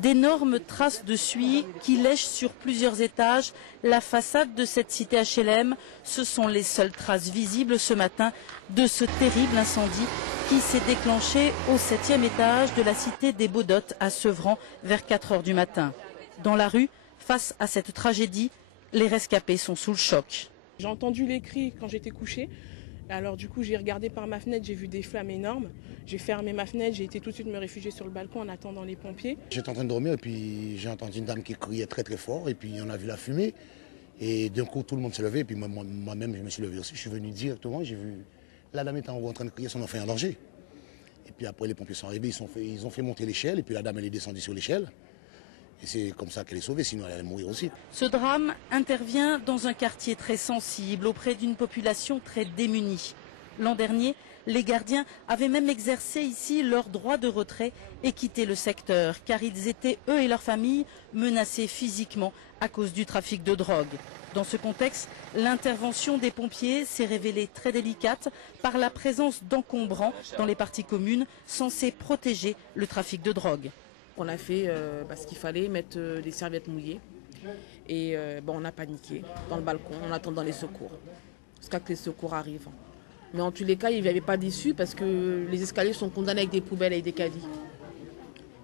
D'énormes traces de suie qui lèchent sur plusieurs étages la façade de cette cité HLM. Ce sont les seules traces visibles ce matin de ce terrible incendie qui s'est déclenché au 7e étage de la cité des Baudottes à Sevran vers 4 heures du matin. Dans la rue, face à cette tragédie, les rescapés sont sous le choc. J'ai entendu les cris quand j'étais couchée. Alors du coup j'ai regardé par ma fenêtre, j'ai vu des flammes énormes. J'ai fermé ma fenêtre, j'ai été tout de suite me réfugier sur le balcon en attendant les pompiers. J'étais en train de dormir et puis j'ai entendu une dame qui criait très très fort et puis on a vu la fumée. Et d'un coup tout le monde s'est levé et puis moi-même je me suis levé aussi. Je suis venu directement, j'ai vu la dame était en train de crier son enfant en danger. Et puis après les pompiers sont arrivés, ils ont fait monter l'échelle et puis la dame elle est descendue sur l'échelle. Et c'est comme ça qu'elle est sauvée, sinon elle allait mourir aussi. Ce drame intervient dans un quartier très sensible, auprès d'une population très démunie. L'an dernier, les gardiens avaient même exercé ici leur droit de retrait et quitté le secteur, car ils étaient, eux et leurs familles, menacés physiquement à cause du trafic de drogue. Dans ce contexte, l'intervention des pompiers s'est révélée très délicate par la présence d'encombrants dans les parties communes censées protéger le trafic de drogue. On a fait ce qu'il fallait, mettre des serviettes mouillées. Et on a paniqué dans le balcon en attendant les secours. Jusqu'à que les secours arrivent. Mais en tous les cas, il n'y avait pas d'issue parce que les escaliers sont condamnés avec des poubelles et des caddies.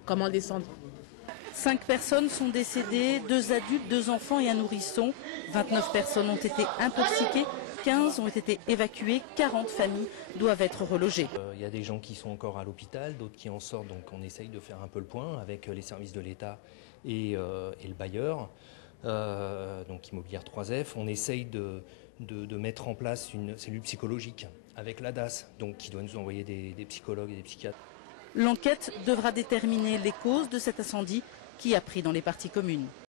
Comment descendre? 5 personnes sont décédées, 2 adultes, 2 enfants et un nourrisson. 29 personnes ont été intoxiquées, 15 ont été évacuées, 40 familles doivent être relogées. Il y a des gens qui sont encore à l'hôpital, d'autres qui en sortent, donc on essaye de faire un peu le point avec les services de l'État et le bailleur, donc Immobilière 3F. On essaye de mettre en place une cellule psychologique avec l'ADAS, donc qui doit nous envoyer des psychologues et des psychiatres. L'enquête devra déterminer les causes de cet incendie qui a pris dans les parties communes.